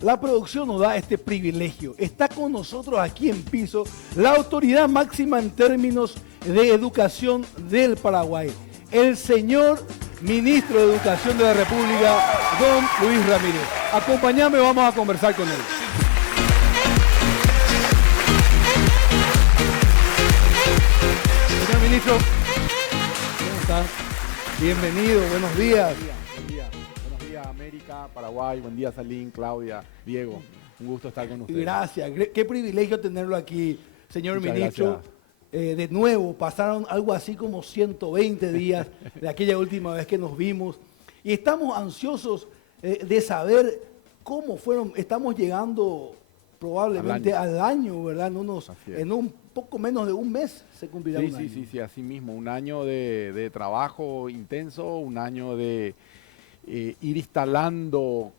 La producción nos da este privilegio. Está con nosotros aquí en piso la autoridad máxima en términos de educación del Paraguay, el señor ministro de Educación de la República, don Luis Ramírez. Acompáñame, vamos a conversar con él. Señor ministro, ¿cómo está? Bienvenido, buenos días. Buenos días, América, Paraguay, buen día, Salín, Claudia, Diego. Un gusto estar con ustedes. Gracias, qué privilegio tenerlo aquí, señor Muchas ministro. gracias. De nuevo, pasaron algo así como 120 días de aquella última vez que nos vimos y estamos ansiosos de saber cómo fueron. Estamos llegando probablemente al año, ¿verdad? En un poco menos de un mes se cumplirá un año. Sí, así mismo. Un año de trabajo intenso, un año de ir instalando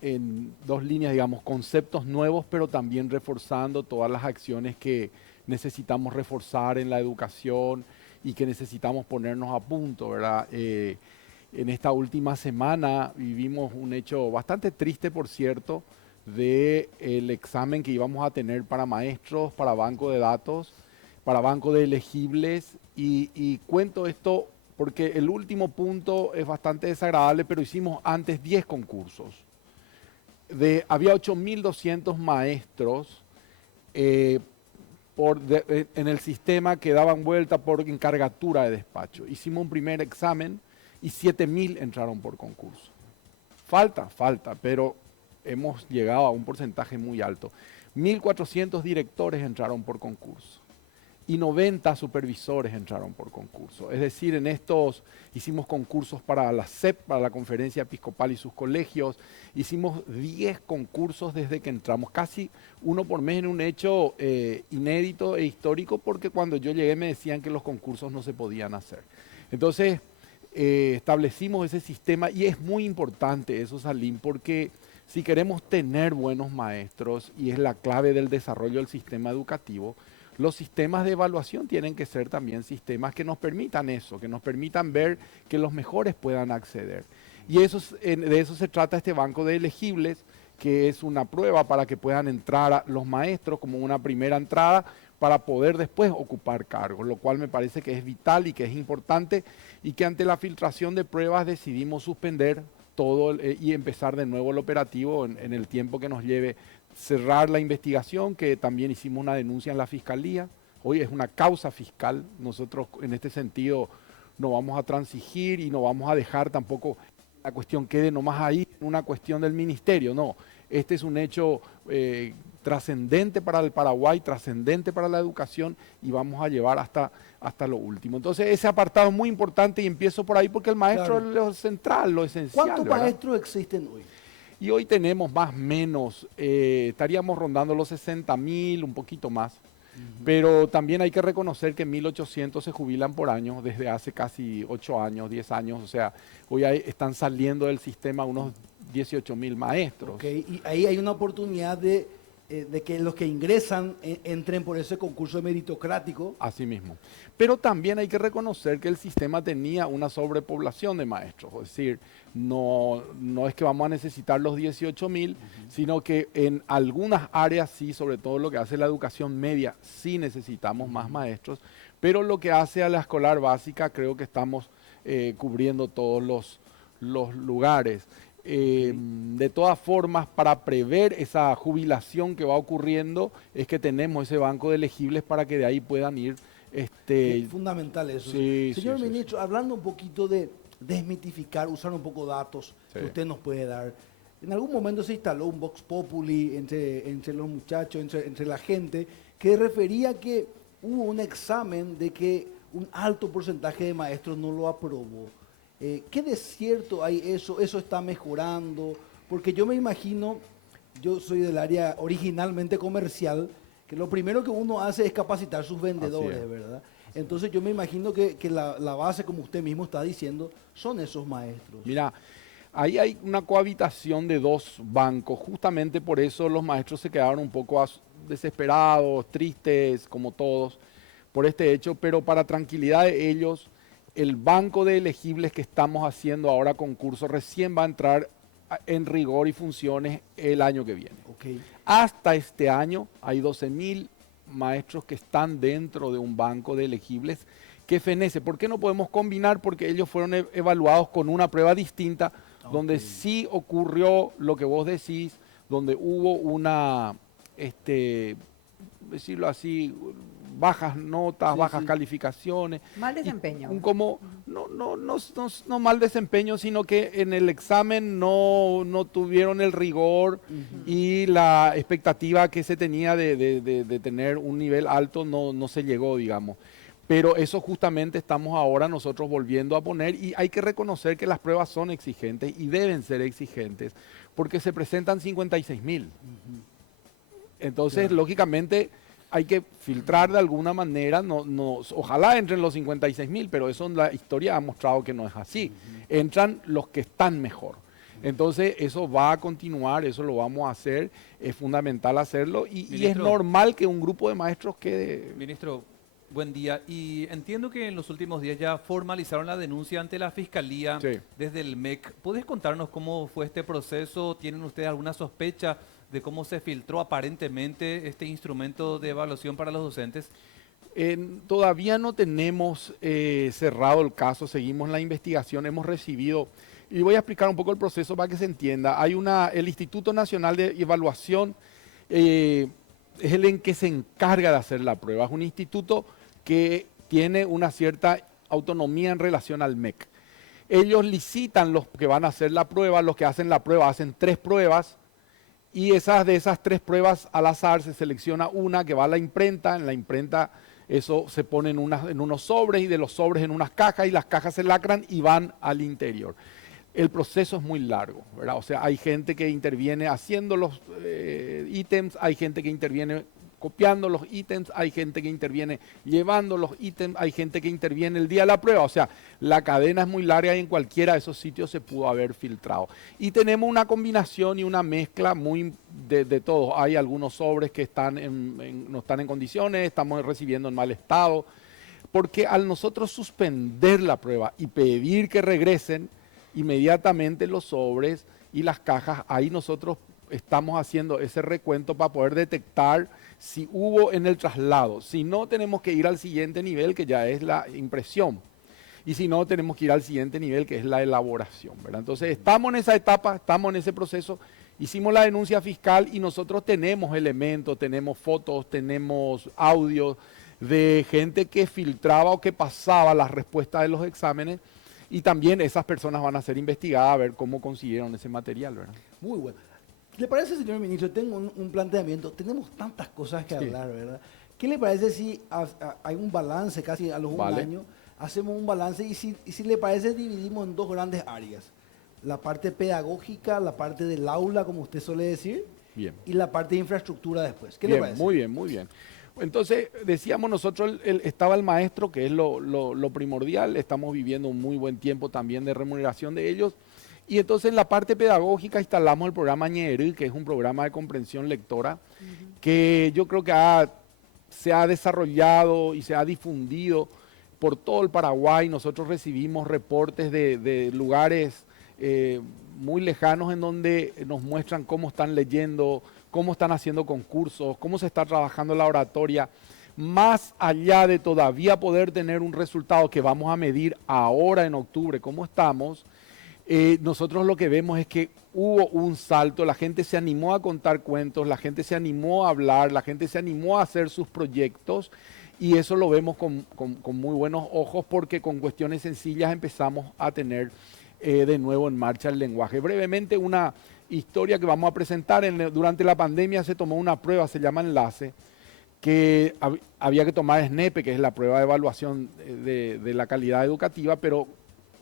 en dos líneas, digamos, conceptos nuevos, pero también reforzando todas las acciones que necesitamos reforzar en la educación y que necesitamos ponernos a punto, ¿verdad? En esta última semana vivimos un hecho bastante triste, por cierto, del examen que íbamos a tener para maestros, para banco de datos, para banco de elegibles, y cuento esto porque el último punto es bastante desagradable, pero hicimos antes 10 concursos. Había 8.200 maestros en el sistema que daban vuelta por encargatura de despacho. Hicimos un primer examen y 7.000 entraron por concurso. Falta, pero hemos llegado a un porcentaje muy alto. 1.400 directores entraron por concurso y 90 supervisores entraron por concurso. Es decir, en estos hicimos concursos para la CEP, para la Conferencia Episcopal y sus colegios. Hicimos 10 concursos desde que entramos, casi uno por mes, en un hecho inédito e histórico, porque cuando yo llegué me decían que los concursos no se podían hacer. Entonces establecimos ese sistema y es muy importante eso, Salim, porque si queremos tener buenos maestros, y es la clave del desarrollo del sistema educativo, los sistemas de evaluación tienen que ser también sistemas que nos permitan eso, que nos permitan ver que los mejores puedan acceder. Y de eso se trata este banco de elegibles, que es una prueba para que puedan entrar los maestros como una primera entrada para poder después ocupar cargos, lo cual me parece que es vital y que es importante, y que ante la filtración de pruebas decidimos suspender todo y empezar de nuevo el operativo en el tiempo que nos lleve. Cerrar la investigación, que también hicimos una denuncia en la Fiscalía. Hoy es una causa fiscal. Nosotros en este sentido no vamos a transigir y no vamos a dejar tampoco la cuestión quede nomás ahí, una cuestión del ministerio. No, este es un hecho trascendente para el Paraguay, trascendente para la educación, y vamos a llevar hasta lo último. Entonces ese apartado es muy importante y empiezo por ahí porque el maestro es lo central, lo esencial. ¿Cuántos maestros existen hoy? Y hoy tenemos más o menos, estaríamos rondando los 60.000, un poquito más. Pero también hay que reconocer que 1.800 se jubilan por año desde hace casi 8 años, 10 años. O sea, hoy están saliendo del sistema unos 18.000 maestros. Okay. Y ahí hay una oportunidad de que los que ingresan entren por ese concurso meritocrático. Así mismo. Pero también hay que reconocer que el sistema tenía una sobrepoblación de maestros. Es decir, no es que vamos a necesitar los 18.000, sino que en algunas áreas sí, sobre todo lo que hace la educación media, sí necesitamos más maestros. Pero lo que hace a la escolar básica, creo que estamos cubriendo todos los lugares. De todas formas, para prever esa jubilación que va ocurriendo, es que tenemos ese banco de elegibles para que de ahí puedan ir. Es fundamental eso. Sí, Señor ministro, hablando un poquito de desmitificar, usar un poco datos que usted nos puede dar. En algún momento se instaló un Vox Populi entre los muchachos, entre la gente, que refería que hubo un examen de que un alto porcentaje de maestros no lo aprobó. ¿Qué de cierto hay eso? ¿Eso está mejorando? Porque yo me imagino, yo soy del área originalmente comercial, que lo primero que uno hace es capacitar sus vendedores, ¿verdad? Entonces yo me imagino que la base, como usted mismo está diciendo, son esos maestros. Mira, ahí hay una cohabitación de dos bancos. Justamente por eso los maestros se quedaron un poco desesperados, tristes, como todos, por este hecho. Pero para tranquilidad de ellos, el banco de elegibles que estamos haciendo ahora concurso recién va a entrar en rigor y funciones el año que viene. Ok. Hasta este año hay 12.000 maestros que están dentro de un banco de elegibles que fenece. ¿Por qué no podemos combinar? Porque ellos fueron evaluados con una prueba distinta, donde sí ocurrió lo que vos decís, donde hubo una, decirlo así, bajas notas, bajas calificaciones. Mal desempeño. No mal desempeño, sino que en el examen no tuvieron el rigor y la expectativa que se tenía de tener un nivel alto no se llegó, digamos. Pero eso justamente estamos ahora nosotros volviendo a poner, y hay que reconocer que las pruebas son exigentes y deben ser exigentes, porque se presentan 56.000. Entonces, lógicamente, hay que filtrar de alguna manera, ojalá entren los 56.000, pero eso en la historia ha mostrado que no es así. Entran los que están mejor. Entonces, eso va a continuar, eso lo vamos a hacer, es fundamental hacerlo, y es normal que un grupo de maestros quede... Ministro, buen día. Y entiendo que en los últimos días ya formalizaron la denuncia ante la Fiscalía desde el MEC. ¿Puedes contarnos cómo fue este proceso? ¿Tienen ustedes alguna sospecha de cómo se filtró aparentemente este instrumento de evaluación para los docentes? Todavía no tenemos cerrado el caso, seguimos la investigación, hemos recibido, y voy a explicar un poco el proceso para que se entienda. Hay el Instituto Nacional de Evaluación, es el en que se encarga de hacer la prueba, es un instituto que tiene una cierta autonomía en relación al MEC. Ellos licitan los que van a hacer la prueba, los que hacen la prueba hacen 3 pruebas, y de esas 3 pruebas al azar se selecciona una que va a la imprenta. En la imprenta eso se pone en unos sobres, y de los sobres en unas cajas, y las cajas se lacran y van al interior. El proceso es muy largo, ¿verdad? O sea, hay gente que interviene haciendo los ítems, hay gente que interviene copiando los ítems, hay gente que interviene llevando los ítems, hay gente que interviene el día de la prueba. O sea, la cadena es muy larga y en cualquiera de esos sitios se pudo haber filtrado. Y tenemos una combinación y una mezcla muy de todos. Hay algunos sobres que no están en condiciones, estamos recibiendo en mal estado, porque al nosotros suspender la prueba y pedir que regresen inmediatamente los sobres y las cajas, ahí nosotros estamos haciendo ese recuento para poder detectar si hubo en el traslado. Si no, tenemos que ir al siguiente nivel, que ya es la impresión. Y si no, tenemos que ir al siguiente nivel, que es la elaboración, ¿verdad? Entonces, estamos en esa etapa, estamos en ese proceso. Hicimos la denuncia fiscal y nosotros tenemos elementos, tenemos fotos, tenemos audios de gente que filtraba o que pasaba las respuestas de los exámenes. Y también esas personas van a ser investigadas a ver cómo consiguieron ese material, ¿verdad? Muy bueno. ¿Le parece, señor ministro? Tengo un planteamiento. Tenemos tantas cosas que hablar, ¿verdad? ¿Qué le parece si hay un balance casi a los un año? Hacemos un balance y si le parece dividimos en 2 grandes áreas. La parte pedagógica, la parte del aula, como usted suele decir, y la parte de infraestructura después. ¿Qué le parece? Muy bien, muy bien. Entonces, decíamos nosotros, estaba el maestro, que es lo primordial. Estamos viviendo un muy buen tiempo también de remuneración de ellos. Y entonces en la parte pedagógica instalamos el programa Ñeru, que es un programa de comprensión lectora, que yo creo que se ha desarrollado y se ha difundido por todo el Paraguay. Nosotros recibimos reportes de lugares muy lejanos en donde nos muestran cómo están leyendo, cómo están haciendo concursos, cómo se está trabajando la oratoria. Más allá de todavía poder tener un resultado que vamos a medir ahora en octubre, cómo estamos, nosotros lo que vemos es que hubo un salto, la gente se animó a contar cuentos, la gente se animó a hablar, la gente se animó a hacer sus proyectos, y eso lo vemos con muy buenos ojos, porque con cuestiones sencillas empezamos a tener de nuevo en marcha el lenguaje. Brevemente, una historia que vamos a presentar. Durante la pandemia se tomó una prueba, se llama Enlace, que había que tomar SNEPE, que es la prueba de evaluación de la calidad educativa, pero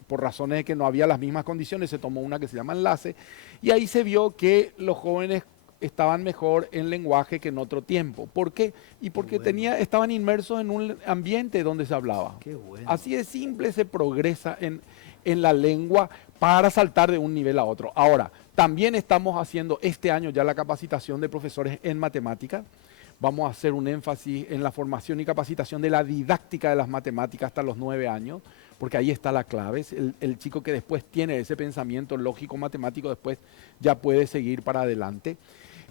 por razones de que no había las mismas condiciones, se tomó una que se llama Enlace, y ahí se vio que los jóvenes estaban mejor en lenguaje que en otro tiempo. ¿Por qué? Y porque estaban inmersos en un ambiente donde se hablaba. Qué bueno. Así de simple se progresa en la lengua para saltar de un nivel a otro. Ahora, también estamos haciendo este año ya la capacitación de profesores en matemáticas, Vamos a hacer un énfasis en la formación y capacitación de la didáctica de las matemáticas hasta los 9 años, porque ahí está la clave. Es el chico que después tiene ese pensamiento lógico matemático, después ya puede seguir para adelante.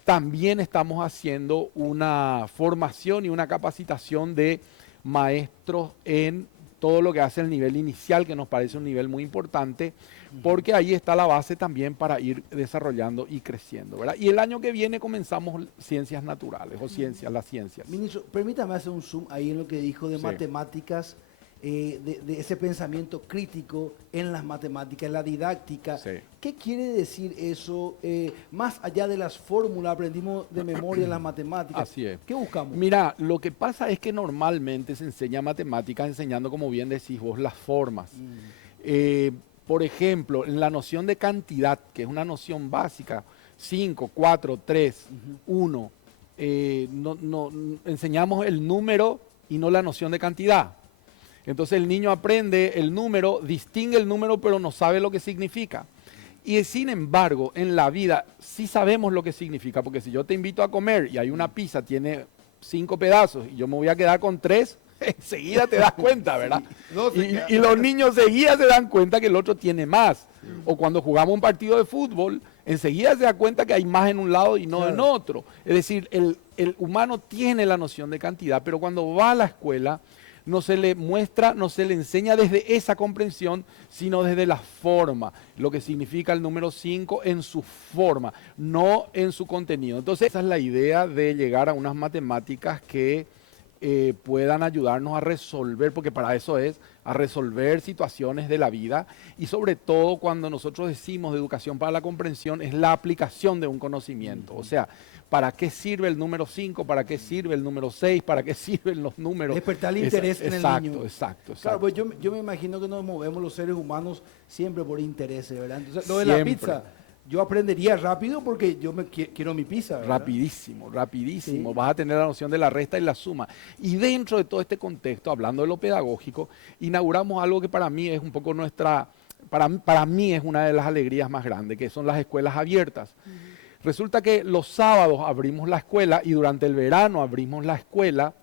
También estamos haciendo una formación y una capacitación de maestros en todo lo que hace el nivel inicial, que nos parece un nivel muy importante, porque ahí está la base también para ir desarrollando y creciendo, ¿verdad? Y el año que viene comenzamos ciencias naturales o las ciencias. Ministro, permítame hacer un zoom ahí en lo que dijo de matemáticas, de ese pensamiento crítico en las matemáticas, en la didáctica. Sí. ¿Qué quiere decir eso? Más allá de las fórmulas, aprendimos de memoria las matemáticas. Así es. ¿Qué buscamos? Mira, lo que pasa es que normalmente se enseña matemáticas enseñando, como bien decís vos, las formas. Por ejemplo, en la noción de cantidad, que es una noción básica, 5, 4, 3, 1, enseñamos el número y no la noción de cantidad. Entonces el niño aprende el número, distingue el número, pero no sabe lo que significa. Y sin embargo, en la vida sí sabemos lo que significa, porque si yo te invito a comer y hay una pizza, tiene 5 pedazos y yo me voy a quedar con 3, enseguida te das cuenta, ¿verdad? Y los niños enseguida se dan cuenta que el otro tiene más. O cuando jugamos un partido de fútbol, enseguida se da cuenta que hay más en un lado y no en otro. Es decir, el humano tiene la noción de cantidad, pero cuando va a la escuela no se le muestra, no se le enseña desde esa comprensión, sino desde la forma, lo que significa el número 5 en su forma, no en su contenido. Entonces, esa es la idea de llegar a unas matemáticas que puedan ayudarnos a resolver, porque para eso es, a resolver situaciones de la vida, y sobre todo cuando nosotros decimos de educación para la comprensión, es la aplicación de un conocimiento. O sea, ¿para qué sirve el número 5? ¿Para qué sirve el número 6? ¿Para qué sirven los números? Despertar el interés en el niño. Exacto. Claro, pues yo me imagino que nos movemos los seres humanos siempre por intereses, ¿verdad? Entonces, lo de la pizza, yo aprendería rápido porque yo quiero mi pizza, ¿verdad? Rapidísimo. Sí. Vas a tener la noción de la resta y la suma. Y dentro de todo este contexto, hablando de lo pedagógico, inauguramos algo que para mí es un poco para mí es una de las alegrías más grandes, que son las escuelas abiertas. Resulta que los sábados abrimos la escuela y durante el verano abrimos la escuela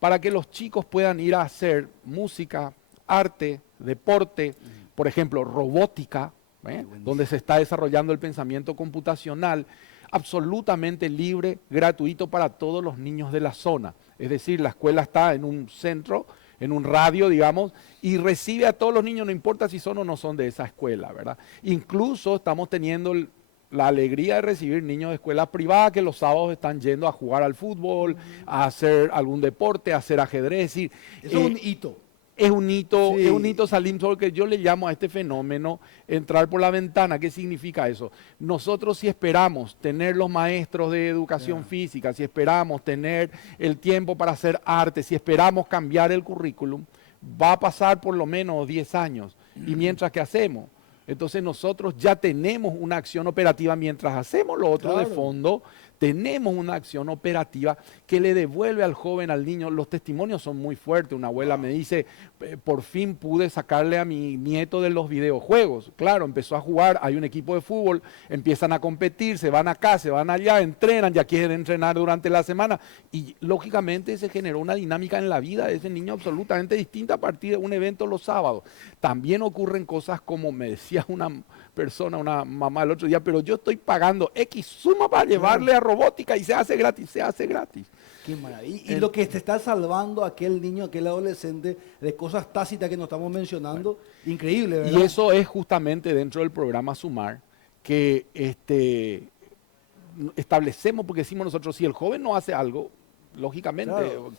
para que los chicos puedan ir a hacer música, arte, deporte, por ejemplo, robótica, donde se está desarrollando el pensamiento computacional, absolutamente libre, gratuito para todos los niños de la zona. Es decir, la escuela está en un centro, en un radio, digamos, y recibe a todos los niños, no importa si son o no son de esa escuela, ¿verdad? Incluso estamos teniendo la alegría de recibir niños de escuelas privadas que los sábados están yendo a jugar al fútbol, a hacer algún deporte, a hacer ajedrez. Es decir, eso es un hito. Es un hito, Salim, porque yo le llamo a este fenómeno entrar por la ventana. ¿Qué significa eso? Nosotros si esperamos tener los maestros de educación física, si esperamos tener el tiempo para hacer arte, si esperamos cambiar el currículum, va a pasar por lo menos 10 años. Y mientras que hacemos, entonces nosotros ya tenemos una acción operativa mientras hacemos lo otro de fondo. Tenemos una acción operativa que le devuelve al joven, al niño. Los testimonios son muy fuertes. Una abuela me dice, por fin pude sacarle a mi nieto de los videojuegos. Claro, empezó a jugar, hay un equipo de fútbol, empiezan a competir, se van acá, se van allá, entrenan, ya quieren entrenar durante la semana. Y lógicamente se generó una dinámica en la vida de ese niño absolutamente distinta a partir de un evento los sábados. También ocurren cosas como me decía una persona, una mamá el otro día, pero yo estoy pagando X suma para llevarle a robótica y se hace gratis. Qué maravilla. Y lo que te está salvando a aquel niño, aquel adolescente, de cosas tácitas que nos estamos mencionando, increíble, ¿verdad? Y eso es justamente dentro del programa Sumar, que establecemos, porque decimos nosotros, si el joven no hace algo, lógicamente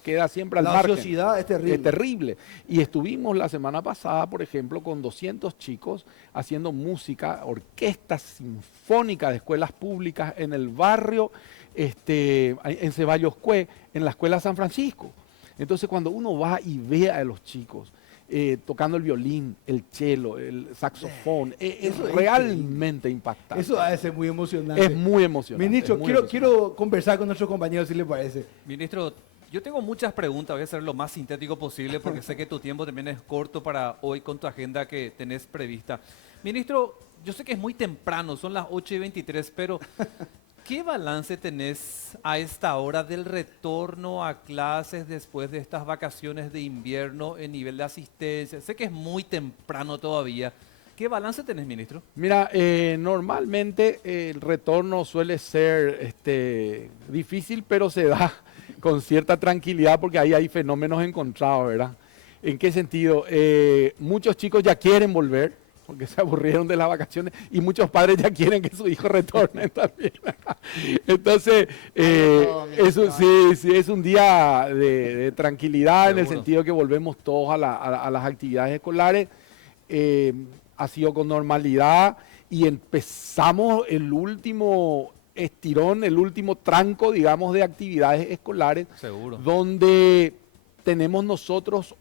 queda siempre al margen. La ociosidad es terrible. Es terrible. Y estuvimos la semana pasada, por ejemplo, con 200 chicos haciendo música, orquesta sinfónica de escuelas públicas en el barrio, en Ceballos Cue, en la escuela San Francisco. Entonces cuando uno va y ve a los chicos tocando el violín, el cello, el saxofón, es realmente impactante. Eso ha de ser muy emocionante. Es muy emocionante. Ministro, quiero conversar con nuestros compañeros, si le parece. Ministro, yo tengo muchas preguntas, voy a ser lo más sintético posible porque sé que tu tiempo también es corto para hoy con tu agenda que tenés prevista. Ministro, yo sé que es muy temprano, son las 8:23, pero ¿Qué balance tenés a esta hora del retorno a clases después de estas vacaciones de invierno en nivel de asistencia? Sé que es muy temprano todavía. ¿Qué balance tenés, ministro? Mira, normalmente el retorno suele ser difícil, pero se da con cierta tranquilidad porque ahí hay fenómenos encontrados, ¿verdad? ¿En qué sentido? Muchos chicos ya quieren volver porque se aburrieron de las vacaciones y muchos padres ya quieren que su hijo retorne también. Entonces, sí, es un día de tranquilidad. Seguro. En el sentido que volvemos todos a las actividades escolares. Ha sido con normalidad y empezamos el último estirón, el último tranco, digamos, de actividades escolares. Seguro. Donde tenemos nosotros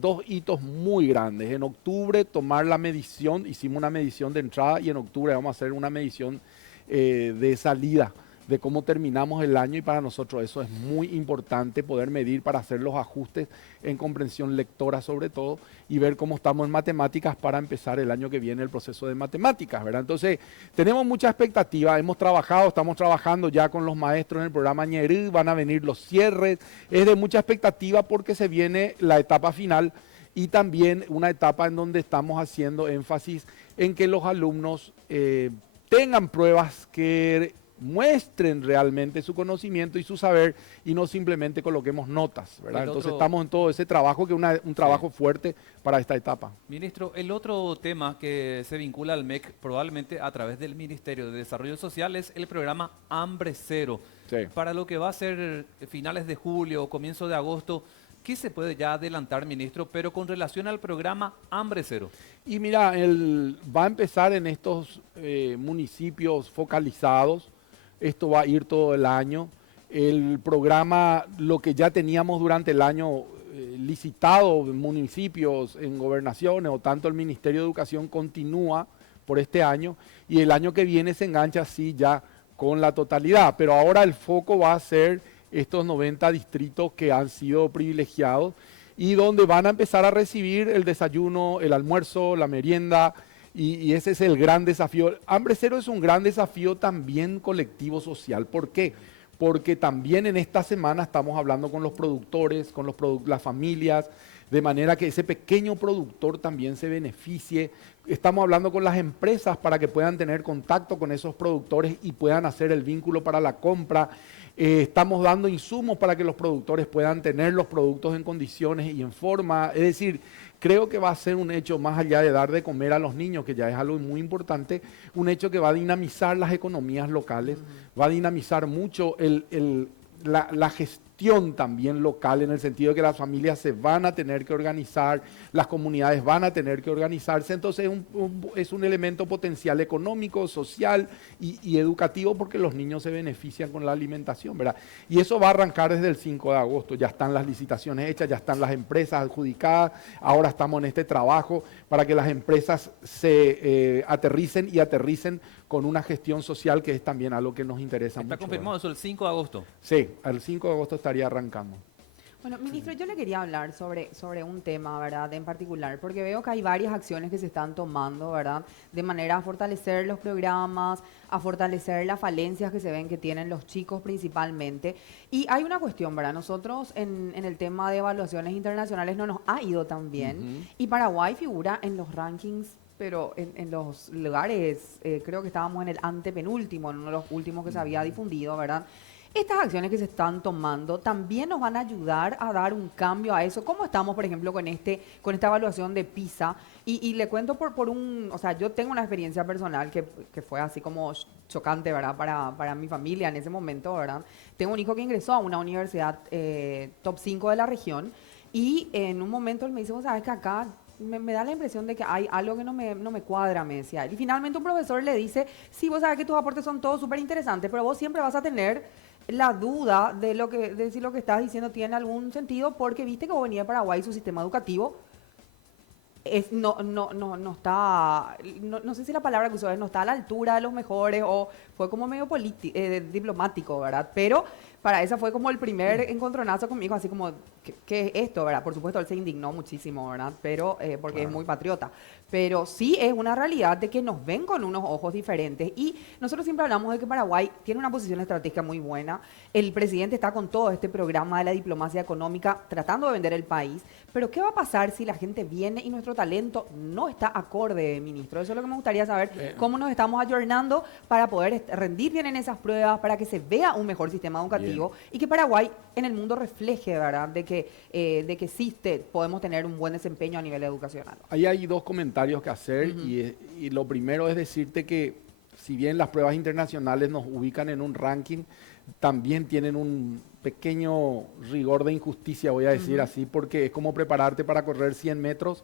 dos hitos muy grandes. En octubre tomar la medición, hicimos una medición de entrada y en octubre vamos a hacer una medición de salida, de cómo terminamos el año, y para nosotros eso es muy importante, poder medir para hacer los ajustes en comprensión lectora sobre todo y ver cómo estamos en matemáticas para empezar el año que viene el proceso de matemáticas, ¿verdad? Entonces, tenemos mucha expectativa, estamos trabajando ya con los maestros en el programa Ñerú, van a venir los cierres, es de mucha expectativa porque se viene la etapa final y también una etapa en donde estamos haciendo énfasis en que los alumnos tengan pruebas que muestren realmente su conocimiento y su saber y no simplemente coloquemos notas, ¿verdad? Entonces estamos en todo ese trabajo que es un trabajo fuerte para esta etapa. Ministro, el otro tema que se vincula al MEC probablemente a través del Ministerio de Desarrollo Social es el programa Hambre Cero. Sí. Para lo que va a ser finales de julio o comienzo de agosto, ¿qué se puede ya adelantar, ministro, pero con relación al programa Hambre Cero? Y mira, va a empezar en estos municipios focalizados. Esto va a ir todo el año. El programa, lo que ya teníamos durante el año licitado en municipios, en gobernaciones o tanto el Ministerio de Educación continúa por este año y el año que viene se engancha así ya con la totalidad. Pero ahora el foco va a ser estos 90 distritos que han sido privilegiados y donde van a empezar a recibir el desayuno, el almuerzo, la merienda. Y ese es el gran desafío. Hambre Cero es un gran desafío también colectivo social. ¿Por qué? Porque también en esta semana estamos hablando con los productores, con las familias, de manera que ese pequeño productor también se beneficie. Estamos hablando con las empresas para que puedan tener contacto con esos productores y puedan hacer el vínculo para la compra. Estamos dando insumos para que los productores puedan tener los productos en condiciones y en forma. Es decir, creo que va a ser un hecho, más allá de dar de comer a los niños, que ya es algo muy importante, un hecho que va a dinamizar las economías locales, va a dinamizar mucho la gestión también local, en el sentido de que las familias se van a tener que organizar, las comunidades van a tener que organizarse. Entonces es un elemento potencial económico, social y educativo, porque los niños se benefician con la alimentación, ¿verdad? Y eso va a arrancar desde el 5 de agosto. Ya están las licitaciones hechas, ya están las empresas adjudicadas. Ahora estamos en este trabajo para que las empresas se aterricen con una gestión social, que es también algo que nos interesa mucho. ¿Está confirmado eso el 5 de agosto? Sí, el 5 de agosto estaría arrancando. Bueno, ministro, yo le quería hablar sobre un tema, ¿verdad?, en particular, porque veo que hay varias acciones que se están tomando, ¿verdad?, de manera a fortalecer los programas, a fortalecer las falencias que se ven que tienen los chicos principalmente. Y hay una cuestión, ¿verdad? Nosotros en el tema de evaluaciones internacionales no nos ha ido tan bien, y Paraguay figura en los rankings, pero en los lugares, creo que estábamos en el antepenúltimo, en uno de los últimos que se había difundido, ¿verdad? Estas acciones que se están tomando también nos van a ayudar a dar un cambio a eso. ¿Cómo estamos, por ejemplo, con esta evaluación de PISA? Y le cuento o sea, yo tengo una experiencia personal que fue así como chocante, ¿verdad? Para mi familia en ese momento, ¿verdad? Tengo un hijo que ingresó a una universidad top 5 de la región y en un momento él me dice, vos sabés que acá me da la impresión de que hay algo que no me cuadra, me decía él. Y finalmente un profesor le dice, sí, vos sabés que tus aportes son todos súper interesantes, pero vos siempre vas a tener la duda de si lo que estás diciendo tiene algún sentido, porque viste que vos venís de Paraguay y su sistema educativo no está, no sé si la palabra que usó es no está a la altura de los mejores o fue como medio diplomático, ¿verdad? Pero para esa fue como el primer encontronazo conmigo, así como, ¿qué es esto, verdad? Por supuesto, él se indignó muchísimo, ¿verdad? Pero, porque es muy patriota. Pero sí es una realidad de que nos ven con unos ojos diferentes. Y nosotros siempre hablamos de que Paraguay tiene una posición estratégica muy buena. El presidente está con todo este programa de la diplomacia económica tratando de vender el país. Pero ¿qué va a pasar si la gente viene y nuestro talento no está acorde, ministro? Eso es lo que me gustaría saber. ¿Cómo nos estamos ayornando para poder rendir bien en esas pruebas, para que se vea un mejor sistema educativo y que Paraguay en el mundo refleje, ¿verdad?, de que existe, podemos tener un buen desempeño a nivel educacional. Ahí hay dos comentarios que hacer y lo primero es decirte que si bien las pruebas internacionales nos ubican en un ranking, también tienen un pequeño rigor de injusticia, voy a decir así, porque es como prepararte para correr 100 metros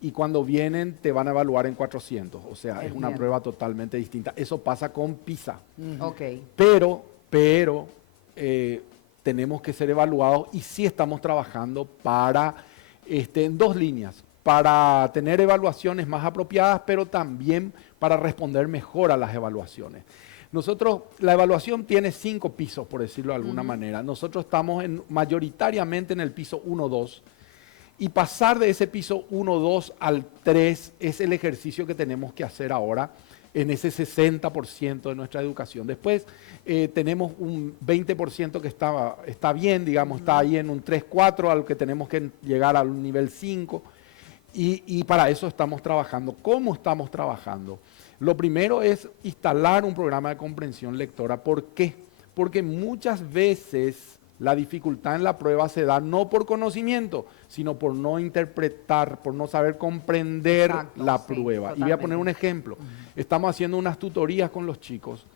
y cuando vienen te van a evaluar en 400. O sea, es una prueba totalmente distinta. Eso pasa con PISA. Pero tenemos que ser evaluados y sí estamos trabajando para, en dos líneas, para tener evaluaciones más apropiadas, pero también para responder mejor a las evaluaciones. Nosotros, la evaluación tiene 5 pisos, por decirlo de alguna manera. Nosotros estamos mayoritariamente en el piso 1-2 y pasar de ese piso 1-2 al 3 es el ejercicio que tenemos que hacer ahora en ese 60% de nuestra educación. Después tenemos un 20% que está bien, digamos, está ahí en un 3-4, al que tenemos que llegar al nivel 5. Y para eso estamos trabajando. ¿Cómo estamos trabajando? Lo primero es instalar un programa de comprensión lectora. ¿Por qué? Porque muchas veces la dificultad en la prueba se da no por conocimiento, sino por no interpretar, por no saber comprender la prueba. Y voy a poner un ejemplo. Estamos haciendo unas tutorías con los chicos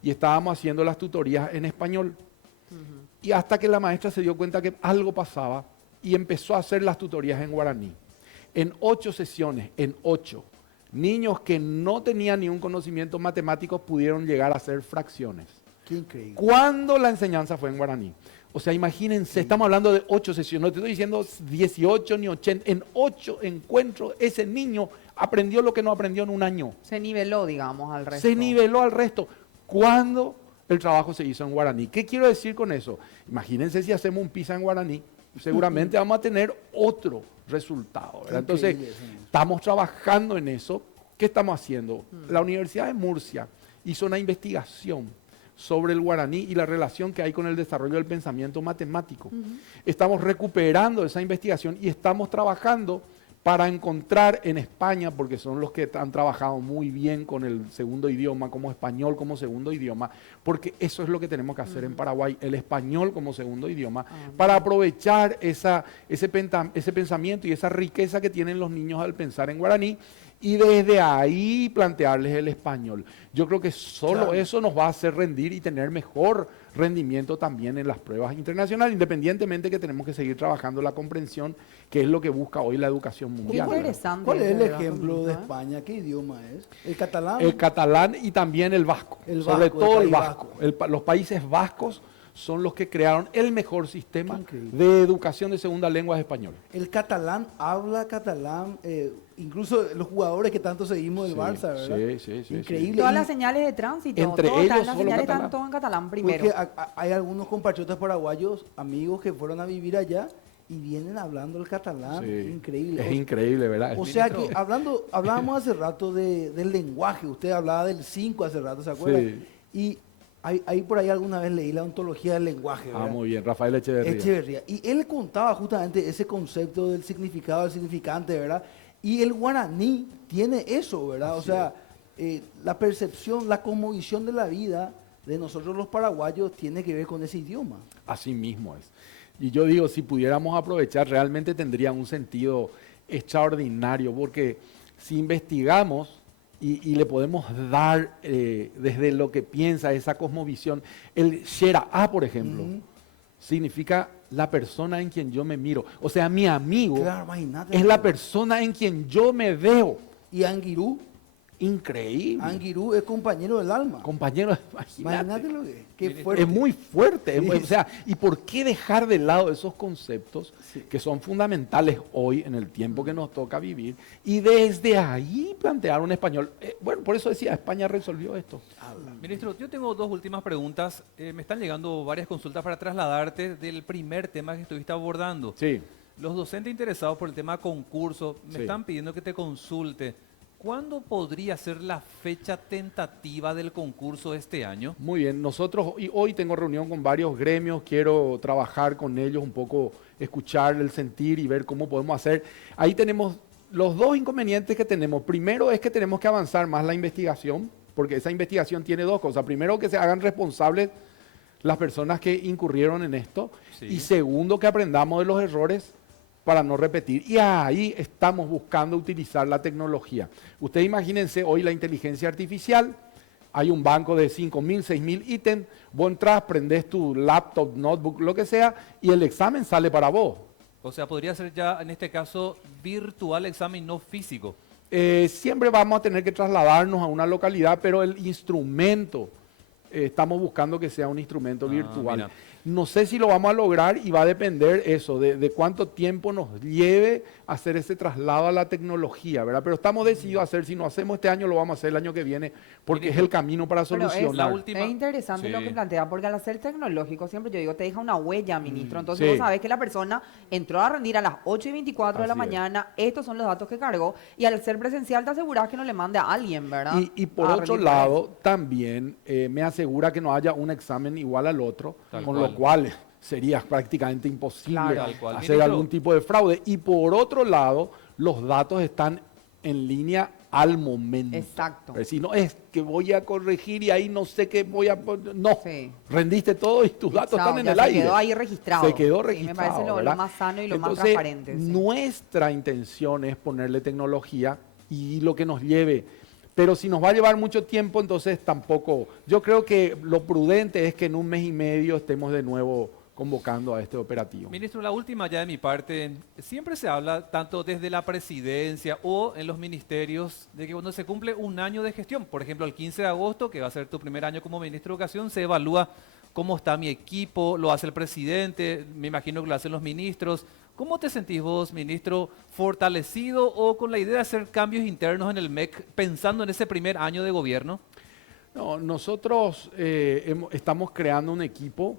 y estábamos haciendo las tutorías en español. Y hasta que la maestra se dio cuenta que algo pasaba y empezó a hacer las tutorías en guaraní. En 8 sesiones, niños que no tenían ni un conocimiento matemático pudieron llegar a hacer fracciones. Qué increíble. Cuando la enseñanza fue en guaraní. O sea, imagínense, estamos hablando de 8 sesiones, no te estoy diciendo 18 ni 80, en 8 encuentros ese niño aprendió lo que no aprendió en un año. Se niveló, digamos, al resto. Se niveló al resto. Cuando el trabajo se hizo en guaraní. ¿Qué quiero decir con eso? Imagínense si hacemos un PISA en guaraní, seguramente vamos a tener otro resultado, ¿verdad? Entonces, estamos trabajando en eso. ¿Qué estamos haciendo? La Universidad de Murcia hizo una investigación sobre el guaraní y la relación que hay con el desarrollo del pensamiento matemático. Estamos recuperando esa investigación y estamos trabajando para encontrar en España, porque son los que han trabajado muy bien con el segundo idioma, como español como segundo idioma, porque eso es lo que tenemos que hacer en Paraguay, el español como segundo idioma, para aprovechar ese pensamiento y esa riqueza que tienen los niños al pensar en guaraní, y desde ahí plantearles el español. Yo creo que solo eso nos va a hacer rendir y tener mejor rendimiento también en las pruebas internacionales, independientemente que tenemos que seguir trabajando la comprensión, que es lo que busca hoy la educación mundial. Muy interesante. ¿Cuál es el ejemplo de España? ¿Qué idioma es? ¿El catalán? El catalán y también el vasco, sobre todo el vasco. Los países vascos son los que crearon el mejor sistema de educación de segunda lengua es español. El catalán habla catalán, incluso los jugadores que tanto seguimos del Barça, ¿verdad? Sí. Increíble. Todas las señales de tránsito, entre ellos las solo señales catalán. están todo en catalán primero. Porque hay algunos compatriotas paraguayos, amigos que fueron a vivir allá y vienen hablando el catalán. Increíble. Es increíble, ¿verdad? O sea que hablábamos hace rato del lenguaje, usted hablaba del 5 hace rato, ¿se acuerda? Sí. Y ahí por ahí alguna vez leí la ontología del lenguaje, ¿verdad? Muy bien, Rafael Echeverría. Y él contaba justamente ese concepto del significado, del significante, ¿verdad? Y el guaraní tiene eso, ¿verdad? Así o sea, la percepción, la cosmovisión de la vida de nosotros los paraguayos tiene que ver con ese idioma. Así mismo es. Y yo digo, si pudiéramos aprovechar, realmente tendría un sentido extraordinario, porque si investigamos y le podemos dar desde lo que piensa esa cosmovisión, el Shera'a, por ejemplo, significa la persona en quien yo me miro. O sea, mi amigo es la persona en quien yo me veo. Y Anguirú increíble. Anguirú es compañero del alma. Compañero, Imagínate lo que es. Qué Ministro, fuerte. es muy fuerte. Sí. O sea, ¿y por qué dejar de lado esos conceptos Sí. que son fundamentales hoy en el tiempo que nos toca vivir? Y desde ahí plantear un español. Bueno, por eso decía, España resolvió esto. Ministro, yo tengo dos últimas preguntas. Me están llegando varias consultas para trasladarte del primer tema que estuviste abordando. Sí. Los docentes interesados por el tema concurso me Sí. están pidiendo que te consulte. ¿Cuándo podría ser la fecha tentativa del concurso este año? Muy bien, nosotros hoy tengo reunión con varios gremios, quiero trabajar con ellos un poco, escuchar el sentir y ver cómo podemos hacer. Ahí tenemos los dos inconvenientes que tenemos. Primero es que tenemos que avanzar más la investigación, porque esa investigación tiene dos cosas. Primero, que se hagan responsables las personas que incurrieron en esto. Sí. Y segundo, que aprendamos de los errores para no repetir. Y ahí estamos buscando utilizar la tecnología. Ustedes imagínense hoy la inteligencia artificial. Hay un banco de 5.000, 6.000 ítems. Vos entras, prendés tu laptop, notebook, lo que sea, y el examen sale para vos. O sea, podría ser ya en este caso virtual examen, no físico. Siempre vamos a tener que trasladarnos a una localidad, pero el instrumento, estamos buscando que sea un instrumento virtual. Mira. No sé si lo vamos a lograr y va a depender eso, de cuánto tiempo nos lleve hacer ese traslado a la tecnología, ¿verdad? Pero estamos decididos a hacer, si no hacemos este año, lo vamos a hacer el año que viene, porque es el camino para Pero es solucionar. la última- Es interesante Sí. lo que plantea, porque al ser tecnológico, siempre yo digo, te deja una huella, ministro. Entonces sí. vos sabés que la persona entró a rendir a las 8:24 de la Así es. mañana, estos son los datos que cargó, y al ser presencial te asegurás que no le mande a alguien, ¿verdad? Y por A otro rendir para él. lado, también me asegura que no haya un examen igual al otro, Tal con cual. lo cual sería prácticamente imposible Claro. Tal cual. hacer Ministro, algún tipo de fraude. Y por otro lado, los datos están en línea al momento. Exacto. Es decir, no es que voy a corregir y ahí no sé qué voy a poner. No, Sí. rendiste todo y tus datos Chao, están en ya el se aire. quedó ahí registrado. Se quedó Sí, registrado. me parece lo ¿verdad? más sano y lo más Entonces, transparente. sí. nuestra intención es ponerle tecnología y lo que nos lleve. Pero si nos va a llevar mucho tiempo, entonces tampoco. Yo creo que lo prudente es que en un mes y medio estemos de nuevo convocando a este operativo. Ministro, la última ya de mi parte. Siempre se habla, tanto desde la presidencia o en los ministerios, de que cuando se cumple un año de gestión, por ejemplo, el 15 de agosto, que va a ser tu primer año como ministro de Educación, se evalúa cómo está mi equipo, lo hace el presidente, me imagino que lo hacen los ministros. ¿Cómo te sentís vos, ministro, fortalecido o con la idea de hacer cambios internos en el MEC, pensando en ese primer año de gobierno? No, nosotros estamos creando un equipo.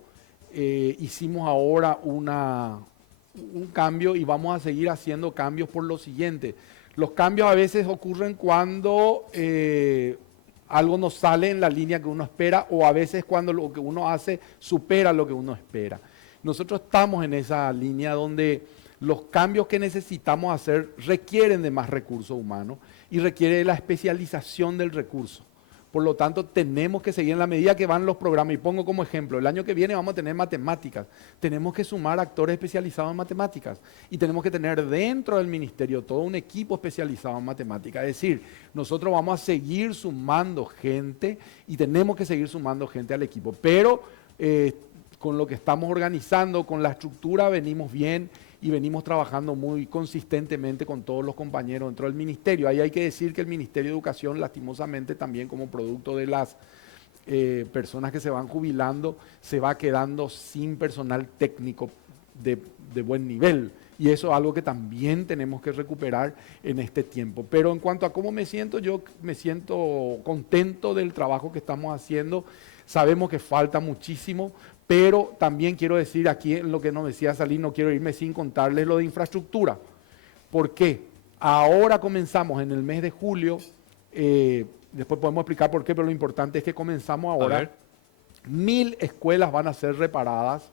Hicimos ahora un cambio y vamos a seguir haciendo cambios por lo siguiente. Los cambios a veces ocurren cuando algo no sale en la línea que uno espera o a veces cuando lo que uno hace supera lo que uno espera. Nosotros estamos en esa línea donde los cambios que necesitamos hacer requieren de más recursos humanos y requiere de la especialización del recurso. Por lo tanto, tenemos que seguir en la medida que van los programas. Y pongo como ejemplo, el año que viene vamos a tener matemáticas. Tenemos que sumar actores especializados en matemáticas. Y tenemos que tener dentro del ministerio todo un equipo especializado en matemáticas. Es decir, nosotros vamos a seguir sumando gente y tenemos que seguir sumando gente al equipo. Pero con lo que estamos organizando, con la estructura, venimos bien y venimos trabajando muy consistentemente con todos los compañeros dentro del ministerio. Ahí hay que decir que el Ministerio de Educación, lastimosamente, también como producto de las personas que se van jubilando, se va quedando sin personal técnico de buen nivel. Y eso es algo que también tenemos que recuperar en este tiempo. Pero en cuanto a cómo me siento, yo me siento contento del trabajo que estamos haciendo. Sabemos que falta muchísimo, pero también quiero decir aquí en lo que nos decía Salir, no quiero irme sin contarles lo de infraestructura. ¿Por qué? Ahora comenzamos en el mes de julio, después podemos explicar por qué, pero lo importante es que comenzamos A ahora. ver. 1000 escuelas van a ser reparadas,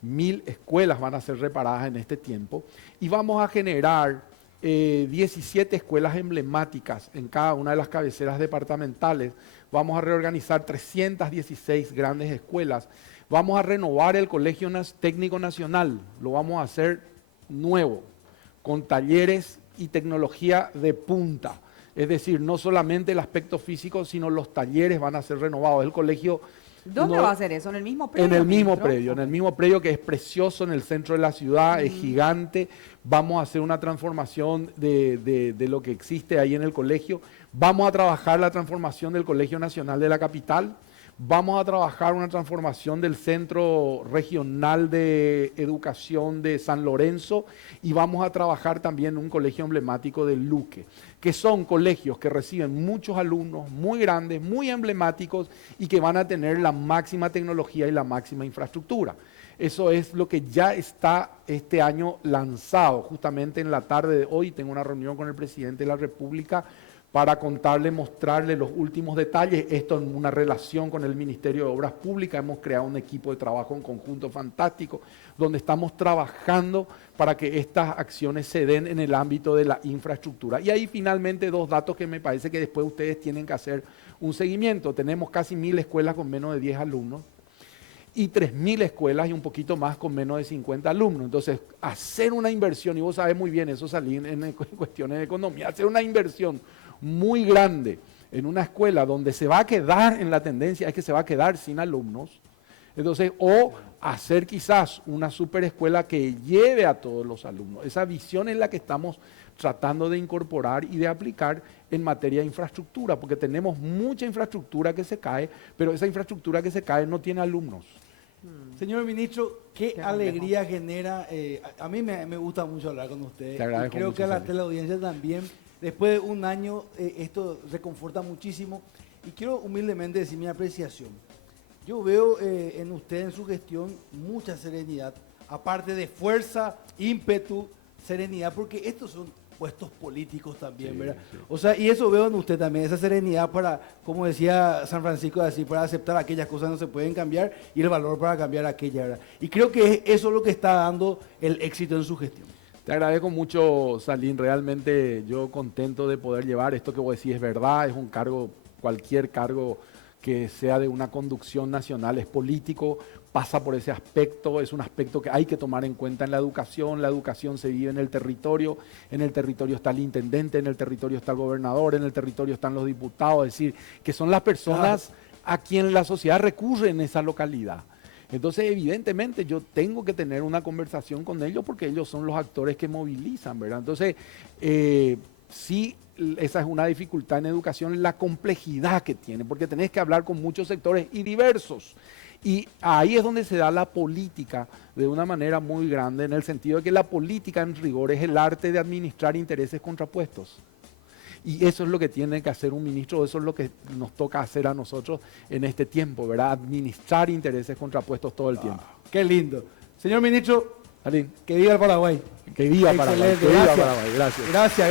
1000 escuelas van a ser reparadas en este tiempo y vamos a generar 17 escuelas emblemáticas en cada una de las cabeceras departamentales. Vamos a reorganizar 316 grandes escuelas. Vamos a renovar el Colegio Técnico Nacional, lo vamos a hacer nuevo, con talleres y tecnología de punta. Es decir, no solamente el aspecto físico, sino los talleres van a ser renovados. El colegio... ¿Dónde no- va a ser eso? ¿En el mismo predio? En el mismo ministro? predio, en el mismo predio que es precioso en el centro de la ciudad, es gigante. Vamos a hacer una transformación de lo que existe ahí en el colegio. Vamos a trabajar la transformación del Colegio Nacional de la Capital. Vamos a trabajar una transformación del Centro Regional de Educación de San Lorenzo y vamos a trabajar también un colegio emblemático de Luque, que son colegios que reciben muchos alumnos muy grandes, muy emblemáticos y que van a tener la máxima tecnología y la máxima infraestructura. Eso es lo que ya está este año lanzado. Justamente en la tarde de hoy tengo una reunión con el presidente de la República para contarle, mostrarle los últimos detalles. Esto en una relación con el Ministerio de Obras Públicas. Hemos creado un equipo de trabajo en conjunto fantástico, donde estamos trabajando para que estas acciones se den en el ámbito de la infraestructura. Y ahí finalmente 2 datos que me parece que después ustedes tienen que hacer un seguimiento. Tenemos casi 1000 escuelas con menos de 10 alumnos y 3000 escuelas y un poquito más con menos de 50 alumnos. Entonces, hacer una inversión, y vos sabés muy bien, eso salí en cuestiones de economía, hacer una inversión muy grande en una escuela donde se va a quedar en la tendencia, es que se va a quedar sin alumnos. Entonces, o hacer quizás una superescuela que lleve a todos los alumnos. Esa visión es la que estamos tratando de incorporar y de aplicar en materia de infraestructura, porque tenemos mucha infraestructura que se cae, pero esa infraestructura que se cae no tiene alumnos. Señor ministro, qué alegría genera. A mí me gusta mucho hablar con usted. Y creo que a la teleaudiencia también. Después de un año, esto reconforta muchísimo. Y quiero humildemente decir mi apreciación. Yo veo en usted, en su gestión, mucha serenidad. Aparte de fuerza, ímpetu, serenidad, porque estos son puestos políticos también, ¿verdad? Sí. O sea, y eso veo en usted también, esa serenidad para, como decía San Francisco de Asís, para aceptar aquellas cosas que no se pueden cambiar y el valor para cambiar aquellas, ¿verdad? Y creo que eso es lo que está dando el éxito en su gestión. Te agradezco mucho, Salín, realmente yo contento de poder llevar esto que vos decís, es verdad, es un cargo, cualquier cargo que sea de una conducción nacional es político, pasa por ese aspecto, es un aspecto que hay que tomar en cuenta en la educación se vive en el territorio está el intendente, en el territorio está el gobernador, en el territorio están los diputados, es decir, que son las personas a quien la sociedad recurre en esa localidad. Entonces, evidentemente, yo tengo que tener una conversación con ellos porque ellos son los actores que movilizan, ¿verdad? Entonces, sí, esa es una dificultad en educación, la complejidad que tiene, porque tenés que hablar con muchos sectores y diversos. Y ahí es donde se da la política de una manera muy grande, en el sentido de que la política, en rigor, es el arte de administrar intereses contrapuestos. Y eso es lo que tiene que hacer un ministro, eso es lo que nos toca hacer a nosotros en este tiempo, ¿verdad? Administrar intereses contrapuestos todo el tiempo. Qué lindo. Señor ministro, Salín, que viva el Paraguay. Que viva Paraguay. Excelente, Que viva gracias. Paraguay. Gracias. Gracias.